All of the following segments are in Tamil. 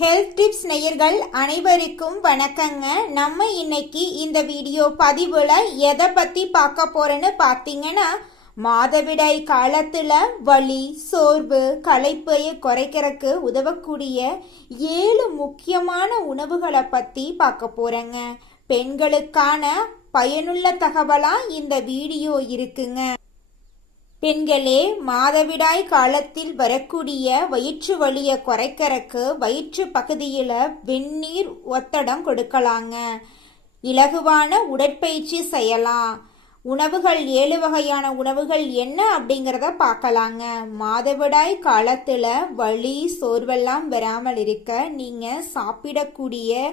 ஹெல்த் டிப்ஸ் நேயர்கள் அனைவருக்கும் வணக்கங்க. நம்ம இன்னைக்கு இந்த வீடியோ பதிவில் எதை பற்றி பார்க்க போகிறேன்னு பார்த்தீங்கன்னா மாதவிடாய் காலத்தில் வலி சோர்வு களைப்பையை குறைக்கிறதுக்கு உதவக்கூடிய ஏழு முக்கியமான உணவுகளை பற்றி பார்க்க போகிறேங்க பெண்களுக்கான பயனுள்ள தகவலாக இந்த வீடியோ இருக்குங்க. பெண்களே மாதவிடாய் காலத்தில் வரக்கூடிய வயிற்று வலியை குறைக்கறக்கு வயிற்று பகுதியில் வெந்நீர் ஒத்தடம் கொடுக்கலாங்க. இலகுவான உடற்பயிற்சி செய்யலாம். உணவுகள் ஏழு வகையான உணவுகள் என்ன அப்படிங்கிறத பார்க்கலாங்க. மாதவிடாய் காலத்தில் வலி சோர்வெல்லாம் வராமல் இருக்க நீங்கள் சாப்பிடக்கூடிய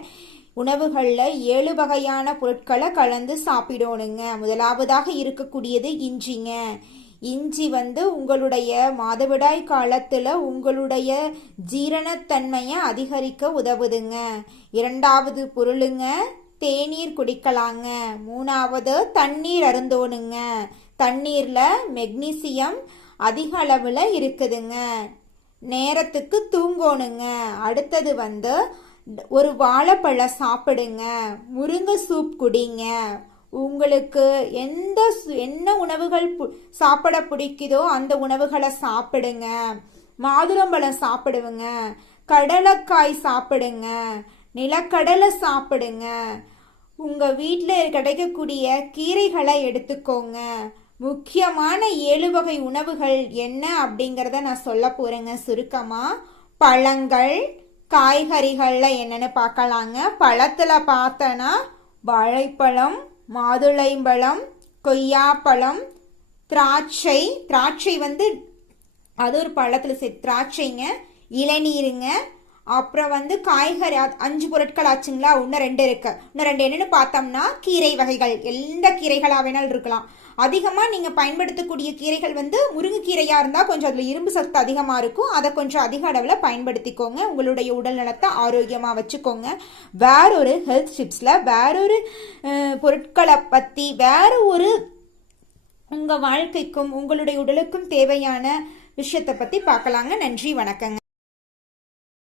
உணவுகளில் ஏழு வகையான பொருட்களை கலந்து சாப்பிடணுங்க. முதலாவதாக இருக்கக்கூடியது இஞ்சிங்க. இஞ்சி வந்து உங்களுடைய மாதவிடாய் காலத்தில் உங்களுடைய ஜீரணத்தன்மையை அதிகரிக்க உதவுதுங்க. இரண்டாவது பொருளுங்க தேநீர் குடிக்கலாங்க. மூணாவது தண்ணீர் அருந்தோணுங்க. தண்ணீரில் மெக்னீசியம் அதிக அளவில் இருக்குதுங்க. நேரத்துக்கு தூங்கணுங்க. அடுத்தது வந்து ஒரு வாழைப்பழம் சாப்பிடுங்க. முருங்கை சூப் குடிங்க. உங்களுக்கு எந்த சு- என்ன உணவுகள் பு- சாப்பிட பிடிக்குதோ அந்த உணவுகளை சாப்பிடுங்க. மாதுளம்பழம் சாப்பிடுங்க. கடலைக்காய் சாப்பிடுங்க. நிலக்கடலை சாப்பிடுங்க. உங்கள் வீட்டில் கிடைக்கக்கூடிய கீரைகளை எடுத்துக்கோங்க. முக்கியமான ஏழு வகை உணவுகள் என்ன அப்படிங்கிறத நான் சொல்ல போகிறேங்க சுருக்கமாக பழங்கள் காய்கறிகளில் என்னென்னு பார்க்கலாங்க. பழத்தில் பார்த்தோன்னா வாழைப்பழம் மாதுளைம்பழம் கொய்யாப்பழம் திராட்சை. திராட்சை வந்து அது ஒரு பழத்தில் சே திராட்சைங்க இளநீருங்க அப்புறம் வந்து காய்கறி அஞ்சு பொருட்கள் ஆச்சுங்களா? இன்னும் ரெண்டு இருக்கு. இன்னும் ரெண்டு என்னென்னு பார்த்தோம்னா கீரை வகைகள். எந்த கீரைகளாக வேணாலும் இருக்கலாம். அதிகமாக நீங்கள் பயன்படுத்தக்கூடிய கீரைகள் வந்து முருங்கைக்கீரையாக இருந்தால் கொஞ்சம் அதில் இரும்பு சத்து அதிகமாக இருக்கும். அதை கொஞ்சம் அதிக அளவில் பயன்படுத்திக்கோங்க. உங்களுடைய உடல் நலத்தை ஆரோக்கியமாக வச்சுக்கோங்க. வேறொரு ஹெல்த் டிப்ஸில் வேறொரு பொருட்களை பற்றி வேற ஒரு உங்கள் வாழ்க்கைக்கும் உங்களுடைய உடலுக்கும் தேவையான விஷயத்தை பற்றி பார்க்கலாங்க. நன்றி வணக்கங்க.